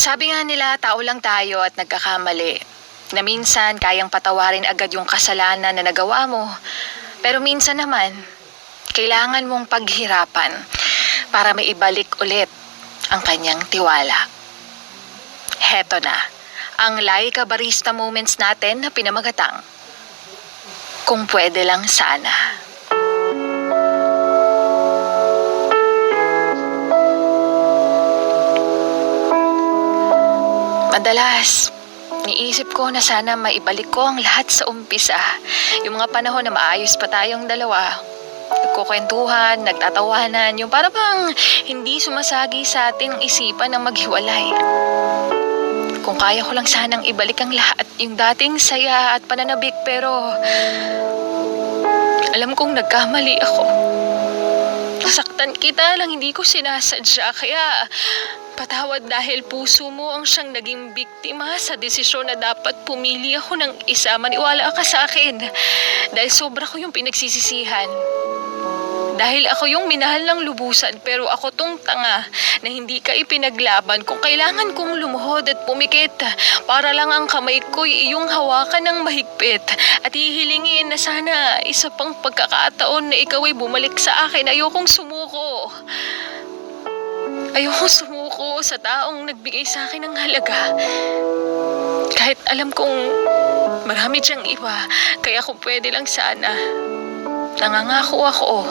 Sabi nga nila, tao lang tayo at nagkakamali. Na minsan, kayang patawarin agad yung kasalanan na nagawa mo. Pero minsan naman, kailangan mong paghirapan para maibalik ulit ang kanyang tiwala. Heto na, ang Laika Barista Moments natin na pinamagatang, Kung Pwede Lang Sana. Madalas, niisip ko na sana maibalik ko ang lahat sa umpisa. Yung mga panahon na maayos pa tayong dalawa. Nagkukwentuhan, nagtatawanan, yung para bang hindi sumasagi sa atin ang isipan na maghiwalay. Kung kaya ko lang sanang ibalik ang lahat, yung dating saya at pananabik, pero alam kong nagkamali ako. Nasaktan kita lang hindi ko sinasadya, kaya patawad dahil puso mo ang siyang naging biktima sa desisyon na dapat pumili ako ng isa. Maniwala ka sa akin dahil sobra ko yung pinagsisisihan. Dahil ako yung minahal ng lubusan, pero ako tong tanga na hindi ka ipinaglaban. Kung kailangan kong lumuhod at pumikit para lang ang kamay ko'y iyong hawakan ng mahigpit at hihilingin na sana isa pang pagkakataon na ikaw ay bumalik sa akin. Ayokong sumuko sa taong nagbigay sa akin ng halaga. Kahit alam kong marami diyang iba, kaya kung pwede lang sana, nangangako ako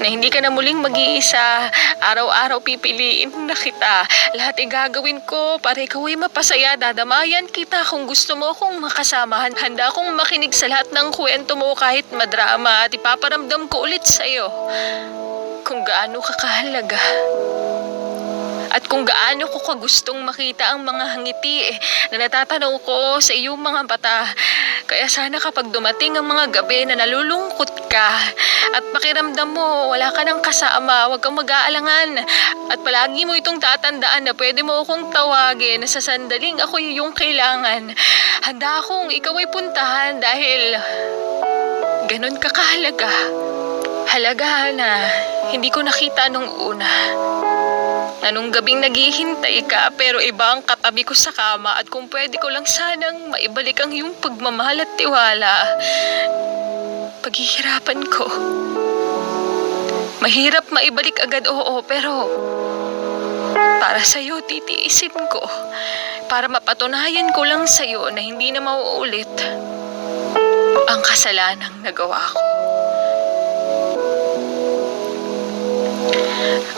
na hindi ka na muling mag-iisa. Araw-araw pipiliin na kita. Lahat ay gagawin ko para ikaw ay mapasaya. Dadamayan kita kung gusto mo akong makasamahan. Handa akong makinig sa lahat ng kwento mo kahit madrama, at ipaparamdam ko ulit sa'yo kung gaano ka kahalaga. At kung gaano ko kagustong makita ang mga ngiti na natatanaw ko sa iyong mga mata. Kaya sana kapag dumating ang mga gabi na nalulungkot ka at pakiramdam mo wala ka ng kasama, huwag kang mag-aalangan. At palagi mo itong tatandaan na pwede mo akong tawagin sa sandaling ako yung kailangan. Handa akong ikaw ay puntahan dahil ganun ka kahalaga. Halaga na hindi ko nakita nung una. Anong gabing naghihintay ka, pero iba ang katabi ko sa kama, at kung pwede ko lang sanang maibalik ang iyong pagmamahal at tiwala, paghihirapan ko. Mahirap maibalik agad, oo, pero para sa'yo titiisin ko. Para mapatunayan ko lang sa'yo na hindi na mauulit ang kasalanang nagawa ko.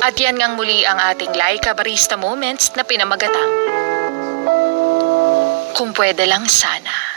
At yan ngang muli ang ating Laika Barista Moments na pinamagatang, Kung Pwede Lang Sana.